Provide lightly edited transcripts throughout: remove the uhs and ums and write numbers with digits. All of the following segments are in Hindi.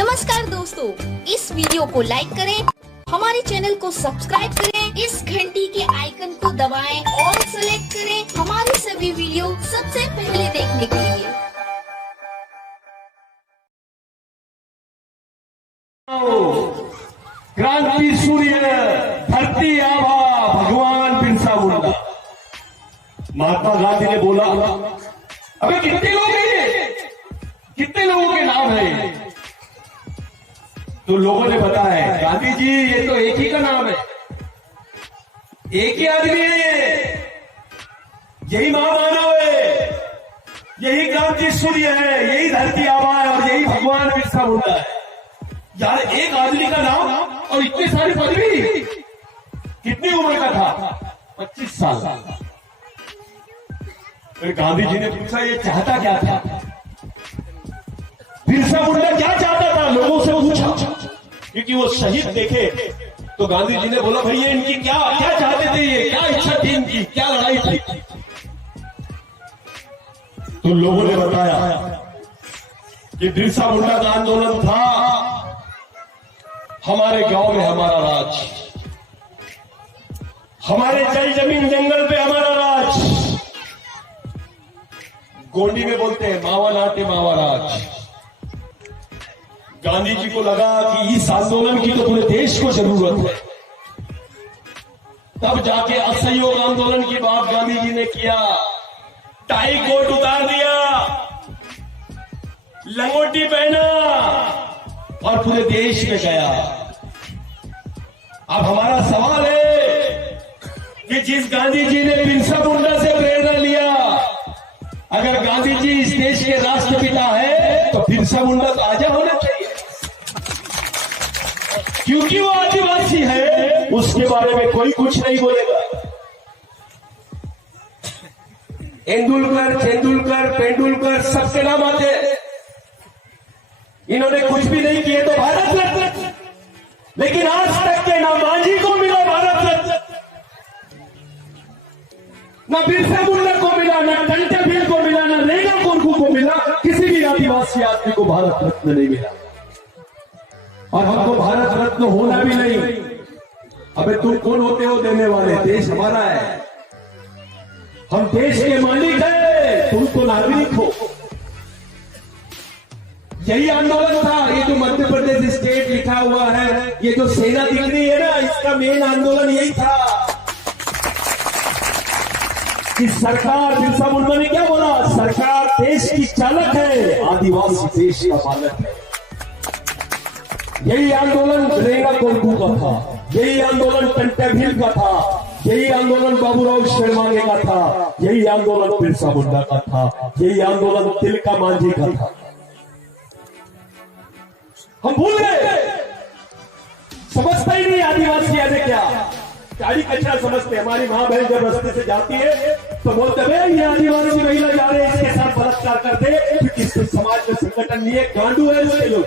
नमस्कार दोस्तों, इस वीडियो को लाइक करें, हमारे चैनल को सब्सक्राइब करें, इस घंटी के आइकन को दबाएं और सेलेक्ट करें हमारे सभी वीडियो सबसे पहले देखने के लिए। क्रांति सूर्य धरती आभा भगवान बिरसा मुंडा। महात्मा गांधी ने बोला, अबे कितने लोग हैं ये, कितने लोगों के नाम है? तो लोगों ने बताया, गांधी जी ये तो एक ही का नाम है, एक ही आदमी है ये, यही महामानव है, यही क्रांति सूर्य है, यही धरती आभा है और यही भगवान बिरसा मुंडा है। यार एक आदमी का नाम और इतनी सारी पदवी। कितनी उम्र का था? 25 साल। फिर गांधी जी ने पूछा, ये चाहता क्या था? बिरसा मुंडा क्या चाहता था? लोगों से पूछा, क्योंकि वो शहीद देखे। तो गांधी जी ने बोला, भैया इनकी क्या क्या चाहते थे, ये क्या इच्छा थी इनकी, क्या लड़ाई थी? तो लोगों ने बताया कि बिरसा मुंडा का आंदोलन था, हमारे गांव में हमारा राज, हमारे जल जमीन जंगल पे हमारा राज। गोंडी में बोलते हैं मावा नाते मावा राज। गांधी जी को लगा कि इस आंदोलन की तो पूरे देश को जरूरत है। तब जाके असहयोग आंदोलन की बात गांधी जी ने किया, टाई कोट उतार दिया, लंगोटी पहना और पूरे देश में गया। अब हमारा सवाल है कि जिस गांधी जी ने बिरसा मुंडा से प्रेरणा लिया, अगर गांधी जी इस देश के राष्ट्रपिता है तो बिरसा मुंडा तो आजा होना चाहिए, क्योंकि वो आदिवासी है। उसके बारे में कोई कुछ नहीं बोलेगा। तेंदुलकर पेंडुलकर सबके नाम आते, इन्होंने कुछ भी नहीं किए तो भारत रत्न, लेकिन आज तक के ना मांझी को मिला भारत रत्न, ना बिरसा मुंडा को मिला, ना टंटेभील को मिला, ना रेगा कोरकू को मिला, किसी भी आदिवासी आदमी को भारत रत्न नहीं मिला। और हमको भारत रत्न होना भी नहीं। अबे तुम कौन होते हो देने वाले? देश हमारा है, हम देश के मालिक हैं, तुम तो नागरिक हो। यही आंदोलन था। ये जो मध्य प्रदेश स्टेट लिखा हुआ है, ये जो सेना दिख रही है ना, इसका मेन आंदोलन यही था कि सरकार, बिरसा मुंडा ने क्या बोला, सरकार देश की चालक है, आदिवासी देश का मालक है। यही आंदोलन रेगा कोरकू का था, यही आंदोलन टंटेभील का था, यही आंदोलन बाबूराव शेरमाने का था, यही आंदोलन बिरसा मुंडा का था, यही आंदोलन तिलका मांझी का था। हम भूल गए, समझता ही नहीं आदिवासी है क्या, गाड़ी कचरा समझते। हमारी माँ बहन जब रास्ते से जाती है तो बोलते हैं ये आदिवासी महिला जा रहे हैं, इसके साथ बलात्कार कर दे, क्योंकि इसके समाज में संगठन नहीं है, गांडू है उसके लोग,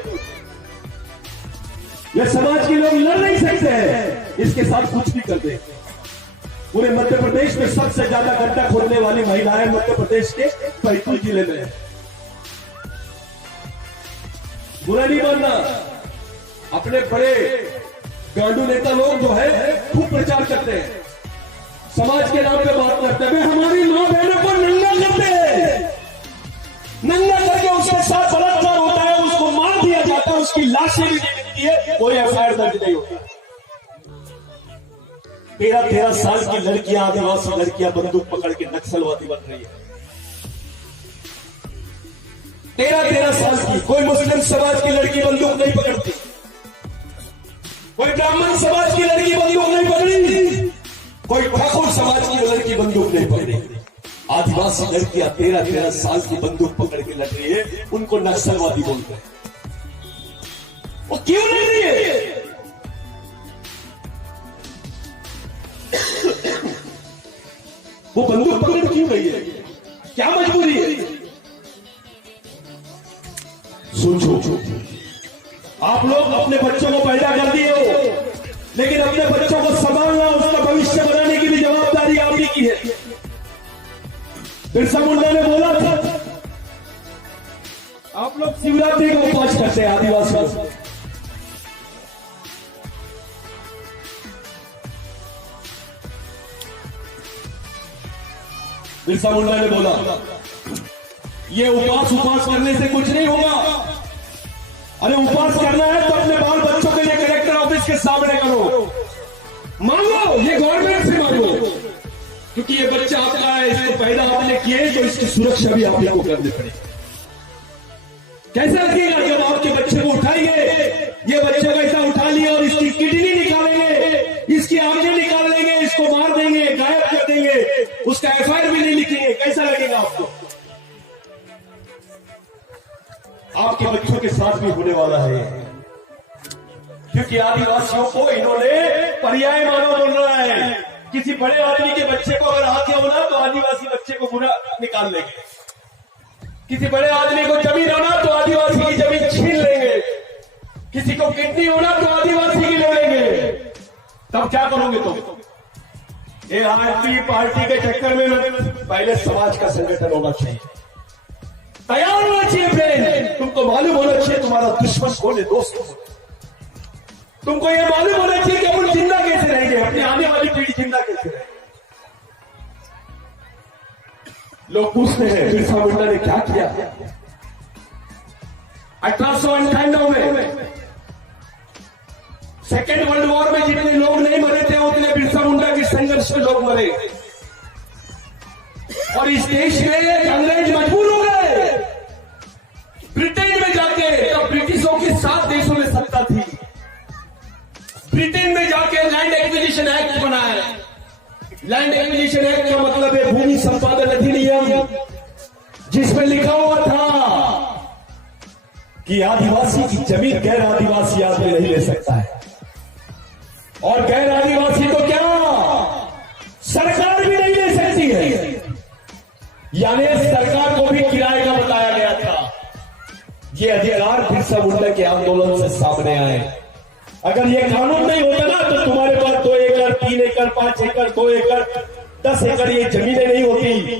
ये समाज के लोग लड़ नहीं सकते हैं, इसके साथ कुछ भी कर दे। पूरे मध्य प्रदेश में सबसे ज्यादा गड्ढा खोदने वाली महिलाएं मध्य प्रदेश के बैतूल जिले में। बुरा नहीं मानना, अपने बड़े गांडू नेता लोग जो है खूब प्रचार करते हैं, समाज के नाम पे बात करते हैं, हमारी मां बहनों को नंगा करते हैं, नंगा करके उसके साथ बलात्कार होता है, उसको मार दिया जाता है, उसकी लाशें भी नहीं मिलती है, कोई एफआईआर दर्ज नहीं होता। 13-13 साल की लड़कियां, आदिवासी लड़कियां बंदूक पकड़ के नक्सलवादी बन रही है। 13-13 साल की। कोई मुस्लिम समाज की लड़की बंदूक नहीं पकड़ती, कोई ब्राह्मण समाज की लड़की बंदूक नहीं पकड़ी, कोई ठाकुर समाज की लड़की बंदूक नहीं पकड़ी। आदिवासी लड़कियां 13-13 साल की बंदूक पकड़ के लड़ रही है, उनको नक्सलवादी बोलते हैं। वो क्यों लड़ रही है? वो बंदूक पकड़ क्यों रही है? क्या मजबूरी है? सोचो, आप लोग अपने बच्चों को पैदा कर दिए हो, लेकिन अपने बच्चों को संभालना, उसका भविष्य बनाने की भी जवाबदारी आप ही की है। बिरसा मुंडा ने बोला था आप लोग शिवरात्रि का उपवास करते हैं आदिवासी लोग। बिरसा मुंडा ने बोला ये उपवास करने से कुछ नहीं होगा। अरे उपवास करना है तो अपने बाल बच्चों के लिए कलेक्टर ऑफिस के सामने करो, मांगो, ये गवर्नमेंट से मांगो, क्योंकि ये बच्चा आपका है, इसको पैदा आपने किए तो इसकी सुरक्षा भी आपको करनी पड़ेगी। कैसा लगेगा जब आपके बच्चे को उठाएंगे, ये बच्चे को ऐसा उठा लिया और इसकी किडनी निकालेंगे, इसकी आंखें निकाल लेंगे, इसको मार देंगे, गायब कर देंगे, उसका एफआईआर भी नहीं लिखेंगे, कैसा लगेगा आपको? आपके बच्चों के साथ भी होने वाला है, क्योंकि आदिवासियों को इन्होंने पर्याय मानव बोल रहा है। किसी बड़े आदमी के बच्चे को अगर हाथ होना तो आदिवासी बच्चे को बुरा निकाल लेंगे, किसी बड़े आदमी को जमीन होना तो आदिवासी की जमीन छीन लेंगे, किसी को किडनी होना तो आदिवासी की ले लेंगे। तब क्या करोगे तुम? ये आरपी पार्टी के चक्कर में पहले समाज का संगठन होना चाहिए, तैयार होना चाहिए फ्रेंड। तुमको मालूम होना चाहिए तुम्हारा दुश्मन कौन है, दोस्त कौन है। तुमको ये मालूम होना चाहिए कि अपन जिंदा कैसे रहेंगे, अपनी आने वाली पीढ़ी जिंदा कैसे रहेगी। लोग पूछते हैं बिरसा मुंडा ने क्या किया 1898 में, सेकेंड वर्ल्ड वॉर में जितने लोग नहीं मरे थे उतने बिरसा मुंडा के संघर्ष में लोग मरे, और इस देश में अंग्रेज मजबूर हो गए ब्रिटेन में जाके। तब ब्रिटिशों की 7 देशों में सत्ता थी, ब्रिटेन में जाके लैंड एक्विजिशन एक्ट बनाया। लैंड एक्विजिशन एक्ट का मतलब है भूमि संपादन अधिनियम, जिसमें लिखा हुआ था कि आदिवासी की जमीन गैर आदिवासी आदमी नहीं ले सकता है, और गैर आदिवासी तो क्या सरकार भी नहीं ले सकती है। यानी सरकार को भी किराए का बताया गया था। ये अधिकार बिरसा मुंडा के आंदोलन से सामने आए। अगर ये कानून नहीं होता ना तो तुम्हारे पास 2 एकड़ 3 एकड़ 5 एकड़ 2 एकड़ 10 एकड़ ये जमीनें नहीं होती,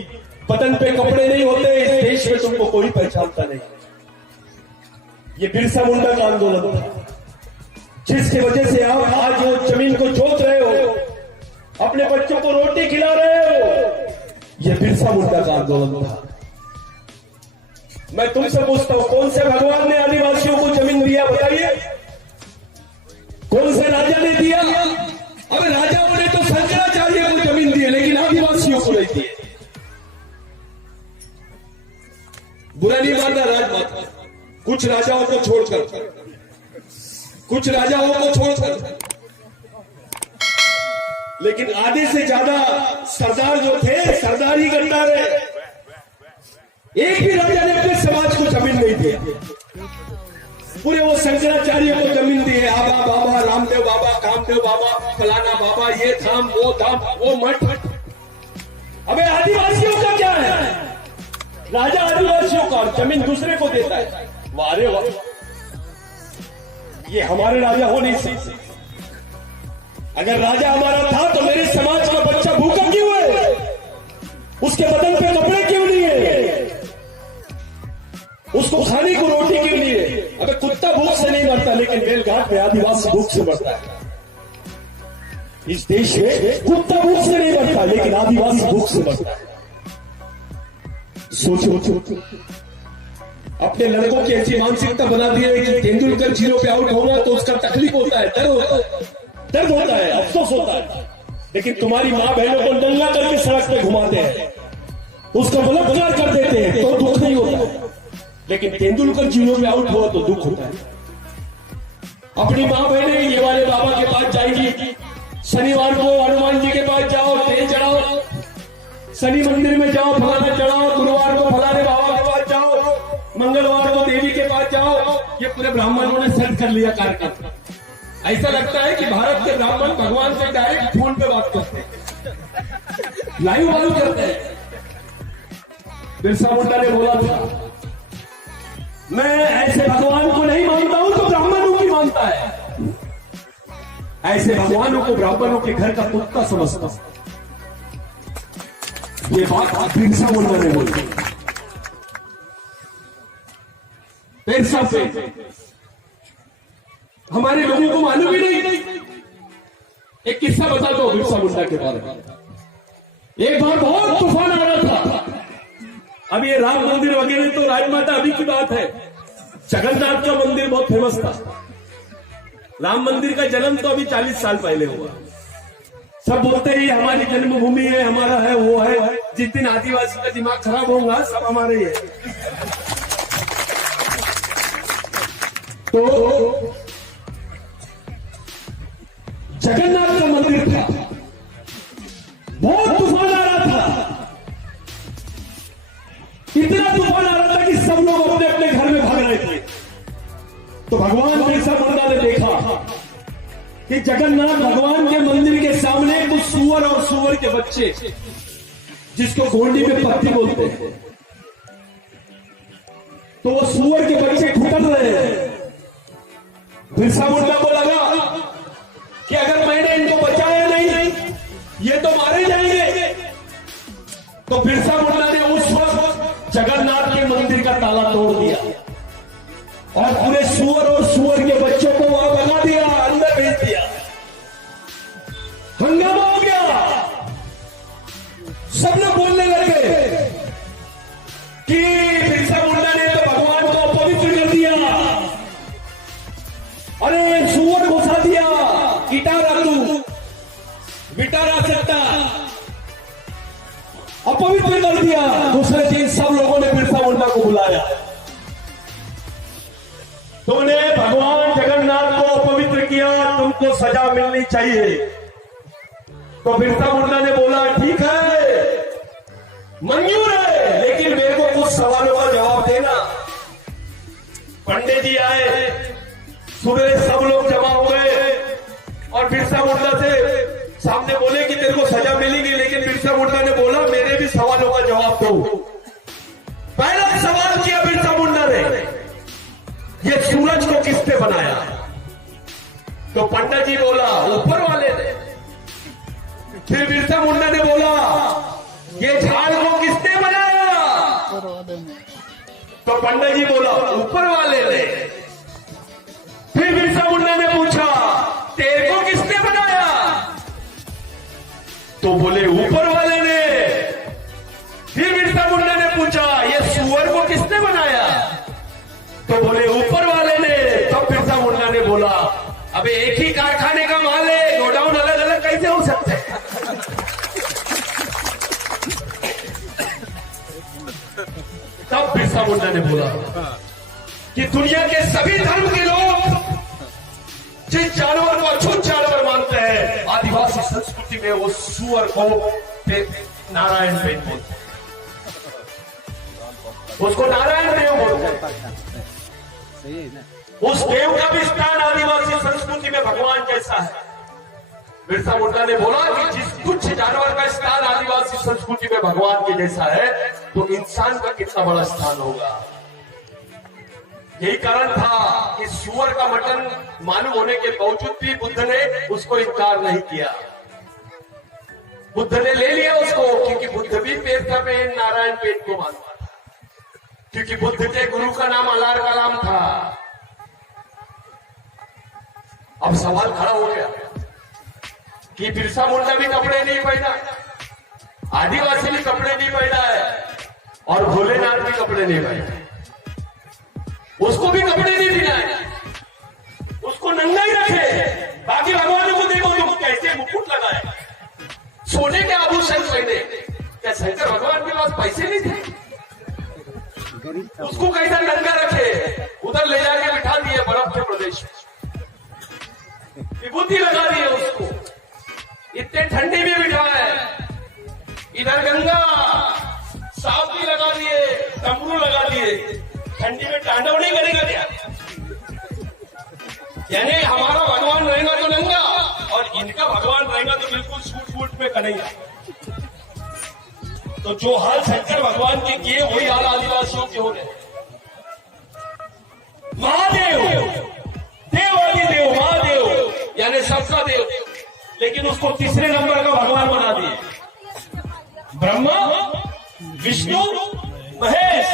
बदन पे कपड़े नहीं होते, इस देश में तुमको कोई पहचानता नहीं। ये बिरसा मुंडा का आंदोलन था, जिसकी वजह से आप आज वो जमीन को जोत रहे हो, अपने बच्चों को रोटी खिला रहे हो। ये बिरसा मुंडा का आंदोलन था। मैं तुमसे पूछता हूं, कौन से भगवान ने आदिवासियों को जमीन दिया बताइए? कौन से राजा ने दिया? अबे राजाओं ने तो शंकराचार्य को जमीन दी, लेकिन आदिवासियों को नहीं दी। बुरा नहीं मानना राजमाता, कुछ राजाओं को छोड़कर, कुछ राजाओं को छोड़कर, लेकिन आधे से ज्यादा सरदार जो थे सरदार ही करता रहे। एक भी राजा ने अपने समाज को जमीन नहीं दिया। पूरे वो शंकराचार्य को जमीन दी है, आबा बाबा, रामदेव बाबा, कामदेव बाबा, फलाना बाबा, ये धाम वो मठ। अबे आदिवासियों का क्या है? राजा आदिवासियों का जमीन दूसरे को देता है। वारे वाह, ये हमारे राजा हो नहीं सकते। अगर राजा हमारा था तो मेरे समाज का बच्चा भूखा क्यों है? उसके बदन पे कपड़े क्यों नहीं है? उसको खाने को रोटी क्यों नहीं है? अबे कुत्ता भूख से नहीं मरता, लेकिन बेलघाट में आदिवासी भूख से मरता है। इस देश में कुत्ता भूख से नहीं मरता, लेकिन आदिवासी भूख से मरता है। सोचो, अपने लड़कों की ऐसी मानसिकता बना दी है कि तेंदुलकर 0 पे आउट होगा तो उसका तकलीफ होता है, दर्द होता है, अफसोस होता है। लेकिन तुम्हारी माँ बहनों को दंगा करके सड़क पे घुमाते हैं, उसका बलात्कार कर देते हैं तो दुख नहीं होता, लेकिन तेंदुलकर 0 पे आउट हुआ तो दुख होता है। अपनी माँ बहनें ये वाले बाबा के पास जाएगी, शनिवार को हनुमान जी के पास जाओ, तेल चढ़ाओ, शनि मंदिर में जाओ, फलाना चढ़ाओ, गुरुवार को फलाने बाबा के पास जाओ, मंगलवार को देवी के पास जाओ। ये पूरे ब्राह्मणों ने सेट कर लिया कार्यक्रम। ऐसा लगता है कि भारत के ब्राह्मण भगवान से डायरेक्ट फोन पे बात करते हैं, लाइव बात करते हैं। बिरसा मुंडा ने बोला था, मैं ऐसे भगवान को नहीं मानता हूं तो ब्राह्मणों की मानता है। ऐसे भगवानों को ब्राह्मणों के घर का कुत्ता समझता हूं। ये बात बिरसा मुंडा ने बोली। बिरसा पे हमारे लोगों को मालूम ही नहीं। एक किस्सा बताता हूं बिरसा मुंडा के बारे में। एक बार बहुत तूफान आ रहा था। अब ये राम मंदिर वगैरह तो राजमाता अभी की बात है, जगन्नाथ का मंदिर बहुत फेमस था। राम मंदिर का जन्म तो अभी 40 साल पहले हुआ। सब बोलते हैं हमारी जन्मभूमि है, हमारा है, वो है। जिस दिन आदिवासी का दिमाग खराब होगा सब हमारे ही है। तो जगन्नाथ का मंदिर था, बहुत तूफान आ रहा था। इतना तूफान आ रहा था कि सब लोग अपने अपने घर में भाग रहे थे। तो भगवान बिरसा मुंडा ने देखा कि जगन्नाथ भगवान के मंदिर के सामने कुछ सुअर और सुअर के बच्चे, जिसको गोंडी में पत्ती बोलते हैं, तो वो सुअर के बच्चे खुटल रहे हैं। बिरसा मुंडा को लगा कि अगर मैंने इनको बचाया नहीं ये तो मारे जाएंगे। तो बिरसा मुंडा ने उस वक्त जगन्नाथ के मंदिर का ताला तोड़ दिया और पूरे सुअर और सुअर के बच्चों को वहां भगा दिया, अंदर भेज दिया। हंगामा हो गया, सब लोग बोलने लगे कि बिरसा मुंडा ने तो भगवान को अपवित्र कर दिया। अरे सुअर घुसा दिया, गिटारा तू बिटारा सकता, अपवित्र कर दिया। दूसरे दिन सब लोगों ने बिरसा मुंडा को बुलाया। तुमने भगवान जगन्नाथ को अपवित्र किया, तुमको सजा मिलनी चाहिए। तो बिरसा मुंडा ने बोला ठीक है, मंजूर है, लेकिन मेरे को कुछ सवालों का जवाब देना। पंडित जी आए, सुबह सब लोग जमा हो गए और बिरसा मुंडा से सामने बोले कि तेरे को सजा मिलेगी, लेकिन बिरसा मुंडा ने बोला मेरे भी सवालों का जवाब दो। पहला सवाल किया बिरसा मुंडा ने, ये सूरज को किसने बनाया? तो पंडित जी बोला ऊपर वाले ने। फिर बिरसा मुंडा ने बोला ये झाड़ को किसने बनाया? तो पंडित जी बोला ऊपर वाले ने। फिर बिरसा मुंडा ने पूछा तेरे को किसने बनाया? तो बोले ऊपर वाले ने। फिर बिरसा मुंडा ने पूछा ये सुअर को किसने बनाया? तो बोले ऊपर वाले ने। तब बिरसा मुंडा ने बोला अबे एक ही कारखाने का माल है, गोडाउन अलग अलग कैसे हो सकते हैं? तब बिरसा मुंडा ने बोला कि दुनिया के सभी धर्म के लोग जिस जानवर को अछूत जानवर मानते हैं, आदिवासी संस्कृति में वो सुअर को नारायण देव बोलते हैं, उसको नारायण देव बोलते हैं। उस देव का भी स्थान आदिवासी संस्कृति में भगवान जैसा है। बिरसा मुंडा ने बोला कि जिस तुच्छ जानवर का स्थान आदिवासी संस्कृति में भगवान के जैसा है, तो इंसान का कितना बड़ा स्थान होगा। यही कारण था कि सुअर का मटन मालूम होने के बावजूद भी बुद्ध ने उसको इनकार नहीं किया। बुद्ध ने ले लिया उसको, क्योंकि बुद्ध भी पेट का पेट नारायण पेट को मानता था, क्योंकि बुद्ध के गुरु का नाम अलार कलाम था। अब सवाल खड़ा हो गया कि बिरसा मुंडा भी कपड़े नहीं पहना, आदिवासी भी कपड़े नहीं पहना है, और भोलेनाथ भी कपड़े नहीं पहना, उसको भी कपड़े नहीं पहनाए, उसको नंगा ही रखे। बाकी भगवानों को देखो तुम कैसे मुकुट लगाए, सोने के आभूषण पहने। क्या शंकर भगवान के पास पैसे नहीं थे? उसको कैसा नंगा रखे, उधर ले जाके बिठा दिए बर्फ के प्रदेश में, विभूति लगा दिए उसको, इतने ठंडी में बिठाए, इधर गंगा साफ भी लगा दिए, डमरू लगा दिए, ठंडी में तांडव नहीं करेगा क्या? यानी हमारा भगवान रहेगा तो नंगा और इनका भगवान रहेगा तो बिल्कुल सूट फूट में करेगा। तो जो हाल शंकर भगवान के किए वही हाल आदिवासियों के हो रहे। महादेव, देवादिदेव महादेव, यानी सबका देव, लेकिन उसको तीसरे नंबर का भगवान बना दिए। ब्रह्मा, विष्णु, महेश,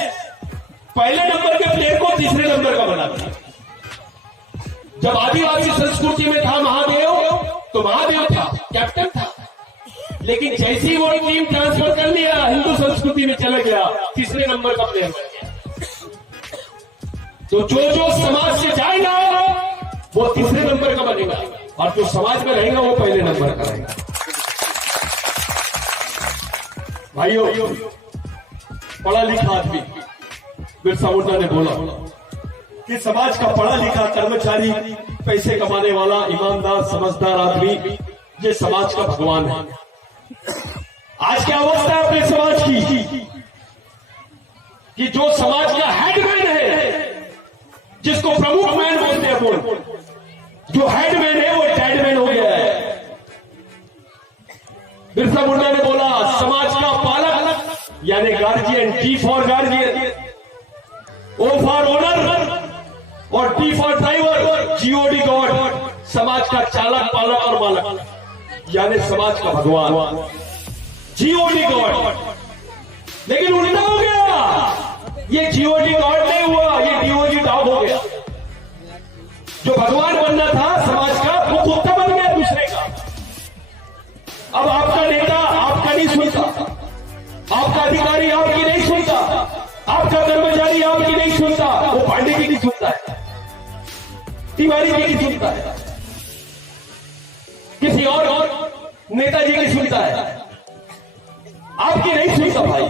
पहले नंबर के प्लेयर को तीसरे नंबर का बना दिया। जब आदिवासी संस्कृति में था महादेव, तो महादेव था, कैप्टन था, लेकिन जैसी वो टीम ट्रांसफर कर लिया, हिंदू संस्कृति में चला गया, तीसरे नंबर का प्लेयर बन गया। तो जो समाज से जाएगा वो तीसरे नंबर का बनेगा, और जो समाज में रहेगा वो पहले नंबर का रहेगा। भाइयों, पढ़ा लिखा आदमी, बिरसा मुंडा ने बोला कि समाज का पढ़ा लिखा कर्मचारी, पैसे कमाने वाला, ईमानदार, समझदार आदमी, ये समाज का भगवान है। आज क्या अवस्था है अपने समाज की कि जो समाज का हेडमैन है, जिसको प्रमुख मैन बोलते हैं, जो हेडमैन है वो टैडमैन हो गया है। बिरसा मुंडा ने बोला समाज का पालक यानी guardian, T for guardian, O for owner और T for driver, G O D god, समाज का चालक, पालक और मालक यानी समाज का भगवान, जीओडी गॉड। लेकिन उल्टा हो गया, ये जीओडी गॉड नहीं हुआ, ये डीओजी डॉग हो गया। जो भगवान बनना था समाज का, वो कुत्ता बन गया दूसरे का। अब आपका नेता आपका नहीं सुनता, आपका अधिकारी आपकी नहीं सुनता, आपका कर्मचारी आपकी नहीं सुनता, वो पांडे की नहीं सुनता है, तिवारी की नहीं सुनता है, किसी और नेताजी की सुनता है, आपकी नहीं सुनता। भाई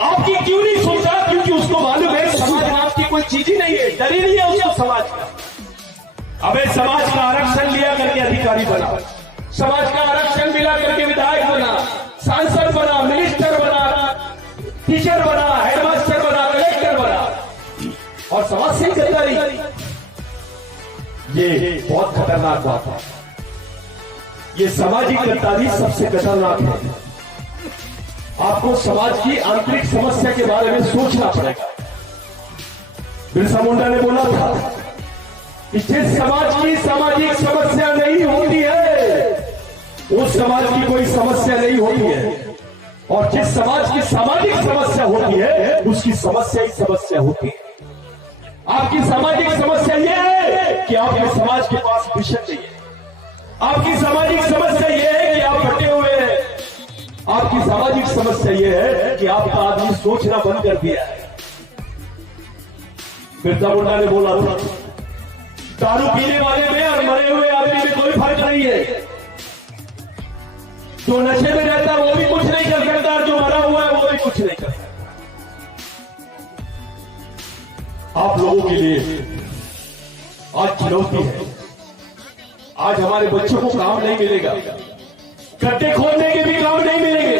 आपकी क्यों नहीं सुनता? क्योंकि उसको मालूम है समाज नाम की कोई चीज ही नहीं है, डर ही नहीं है उसको समाज का। अबे समाज का आरक्षण लिया करके अधिकारी बना, समाज का आरक्षण मिला करके विधायक बना, सांसद बना, मिनिस्टर बना, टीचर बना, हेडमास्टर बना, कलेक्टर बना, और समाज से गद्दारी, ये बहुत खतरनाक बात है। ये सामाजिक गद्दारी सबसे खतरनाक है। आपको समाज की आंतरिक समस्या के बारे में सोचना पड़ेगा। बिरसा मुंडा ने बोला था कि जिस समाज की सामाजिक समस्या नहीं होती है, उस समाज की कोई समस्या नहीं होती है, और जिस समाज की सामाजिक समस्या होती है, उसकी समस्या ही समस्या होती है। आपकी सामाजिक समस्या यह है कि आपके समाज के पास विजन नहीं है, आपकी सामाजिक समस्या यह है कि आप बटे हुए हैं, आपकी सामाजिक समस्या यह है कि आपका आदमी सोचना बंद कर दिया है। बिरसा मुंडा ने बोला था दारू पीने वाले में और मरे हुए आदमी में कोई फर्क नहीं है। जो नशे में रहता है वो भी कुछ नहीं कर सकता, जो मरा हुआ है वो भी कुछ नहीं कर सकता। आप लोगों के लिए आज चुनौती है। आज हमारे बच्चों को काम नहीं मिलेगा, गड्ढे खोदने के भी काम नहीं मिलेंगे।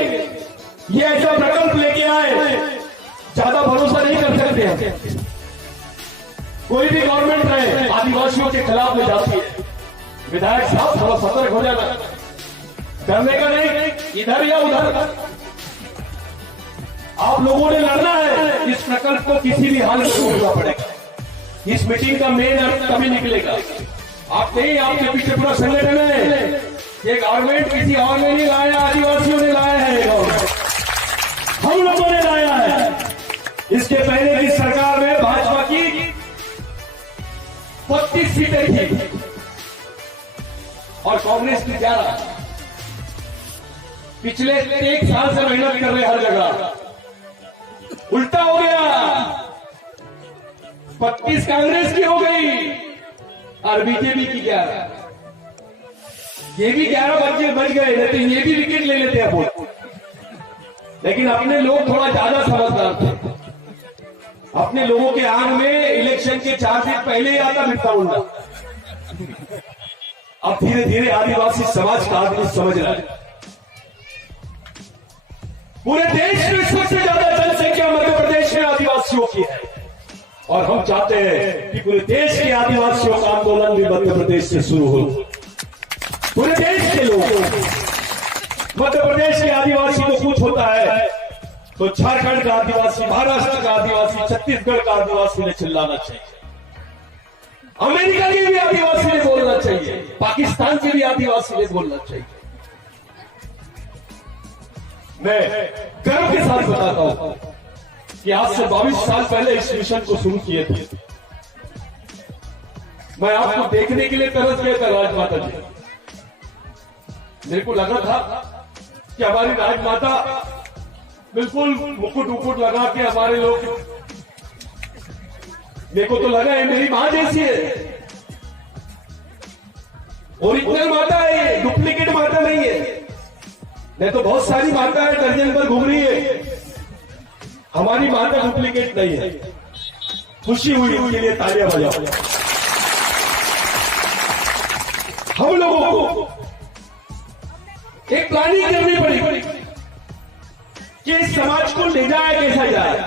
ये ऐसा प्रकल्प लेके आए, ज्यादा भरोसा नहीं कर सकते हैं। कोई भी गवर्नमेंट रहे, आदिवासियों के खिलाफ में जाती है। विधायक साहब थोड़ा सतर्क हो जाना, डरने का नहीं, इधर या उधर आप लोगों ने लड़ना है। इस प्रकल्प को किसी भी हाल में रोकना पड़ेगा। इस मीटिंग का मेन अर्थ तभी निकलेगा। आप नहीं, आपके पीछे पूरा संगठन है। ये गवर्नमेंट किसी और ने नहीं लाया, आदिवासियों ने लाया है, हम लोगों ने लाया है। इसके पहले की सरकार में भाजपा की 32 सीटें थी और कांग्रेस की 11। पिछले 1 साल से मेहनत कर रहे हर जगह, उल्टा हो गया। 32 कांग्रेस की हो गई और बीजेपी की 11। ये भी 11 बच गए, नहीं तो ये भी विकेट ले लेते हैं वोट। लेकिन अपने लोग थोड़ा ज्यादा समझदार थे। अपने लोगों के आंख में इलेक्शन के 4 दिन पहले ही आता बिरसा मुंडा। अब धीरे धीरे आदिवासी समाज का आदमी समझ रहा है। पूरे देश में सबसे ज्यादा जनसंख्या मध्य प्रदेश में आदिवासियों की है, और हम चाहते हैं कि पूरे देश के आदिवासियों का आंदोलन भी मध्य प्रदेश से शुरू हो। पूरे देश के लोग, मध्य प्रदेश के आदिवासी को कुछ होता है तो झारखंड का आदिवासी, महाराष्ट्र का आदिवासी, छत्तीसगढ़ का आदिवासी ने चिल्लाना चाहिए। अमेरिका के भी आदिवासी ने बोलना चाहिए, पाकिस्तान के भी आदिवासी ने बोलना चाहिए। मैं गर्व के साथ बताता हूं कि आज से 22 साल पहले इस मिशन को शुरू किए थे। मैं आपको देखने के लिए तरस गया था राजमाता जी। मेरे को लगा था कि हमारी राजमाता बिल्कुल मुकुट उकुट लगा के हमारे लोग, मेरे को तो लगा है मेरी मां जैसी है, ओरिजिनल माता है ये, डुप्लीकेट माता नहीं है। नहीं तो बहुत सारी माता है दर्जन पर घूम रही है, हमारी माता डुप्लीकेट नहीं है। खुशी हुई उनके लिए तालियां बजाओ। हम लोगों को एक प्लानिंग करनी पड़ी कि इस समाज को ले जाया कैसा जाए,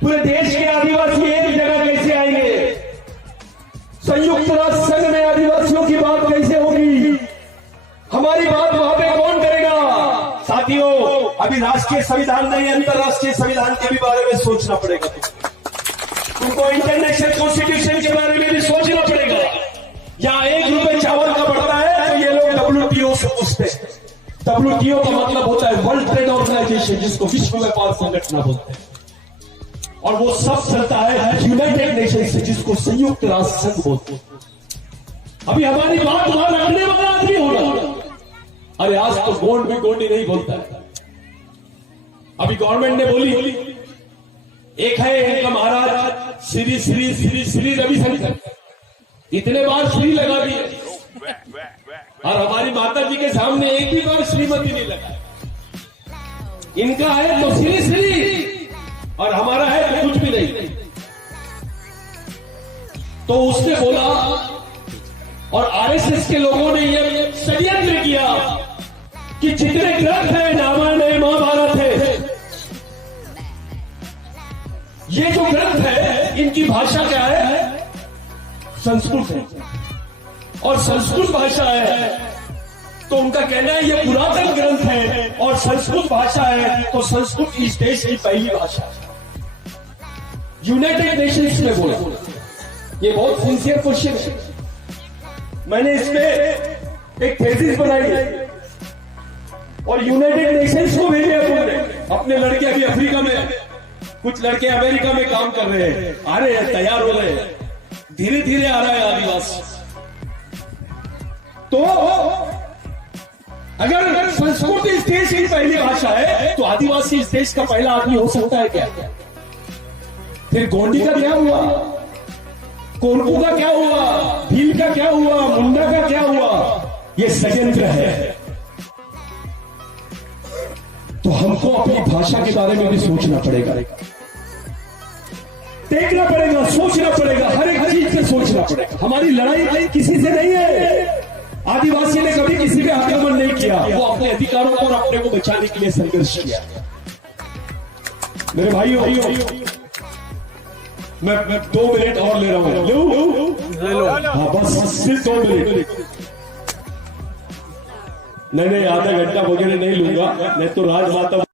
पूरे देश के आदिवासी एक जगह कैसे आएंगे, संयुक्त राष्ट्र संघ में आदिवासियों की बात कैसे होगी, हमारी बात वहां पे कौन करेगा। साथियों, अभी राष्ट्रीय संविधान नहीं, अंतरराष्ट्रीय संविधान के भी बारे में सोचना पड़ेगा, तुमको इंटरनेशनल कॉन्स्टिट्यूशन के बारे में भी सोचना पड़ेगा। यहाँ 1 रुपए चावल का बढ़ता है तो ये लोग WTO से पूछते हैं। WTO का मतलब होता है वर्ल्ड ट्रेड ऑर्गेनाइजेशन, जिसको विश्व व्यापार संगठन बोलते हैं, और वो सब चलता है यूनाइटेड नेशन से, जिसको संयुक्त राष्ट्र संघ बोलते हैं। अभी हमारी बात वहां रखने वाला आदमी होगा। अरे आज तो गोंड भी गोंडी नहीं बोलता है। अभी गवर्नमेंट ने बोली, एक है इनका महाराज श्री श्री श्री श्री रविशंकर, इतने बार श्री लगा दिए, और हमारी माता जी के सामने एक भी बार श्रीमती नहीं लगा। इनका है तो श्री श्री, और हमारा है तो कुछ भी नहीं। तो उसने बोला, और आरएसएस के लोगों ने यह षड्यंत्र किया कि जितने ग्रंथ है, रामायण है, महाभारत है, ये जो ग्रंथ है इनकी भाषा क्या है, संस्कृत है, और संस्कृत भाषा है तो उनका कहना है ये पुरातन ग्रंथ है और संस्कृत भाषा है, तो संस्कृत इस देश की पहली भाषा है। यूनाइटेड नेशंस में बोला, ये बहुत सिंसियर क्वेश्चन है। मैंने इस पे एक थीसिस बनाई है और यूनाइटेड नेशंस को भेजे अपने लड़के। अभी अफ्रीका में, कुछ लड़के अमेरिका में काम कर रहे हैं, आ रहे हैं, तैयार हो रहे हैं, धीरे धीरे आ रहा है आदिवासी। तो अगर संस्कृत इस देश की पहली भाषा है तो आदिवासी इस देश का पहला आदमी हो सकता है क्या? फिर गोंडी का क्या हुआ, कोरकू का क्या हुआ, भील का क्या हुआ, मुंडा का क्या हुआ? ये षड्यंत्र है। तो हमको अपनी भाषा के बारे में भी सोचना पड़ेगा, देखना पड़ेगा, सोचना पड़ेगा, हर एक चीज से सोचना पड़ेगा। हमारी लड़ाई किसी से नहीं है। आदिवासी ने कभी किसी पे आक्रमण नहीं किया, वो अपने अधिकारों को और अपने को बचाने के लिए संघर्ष किया। मेरे भाइयों, मैं 2 मिनट और ले रहा हूं, ले लो। हाँ, बस सिर्फ 2 मिनट। नहीं, आधा घंटा वगैरह नहीं लूंगा, नहीं तो राजमाता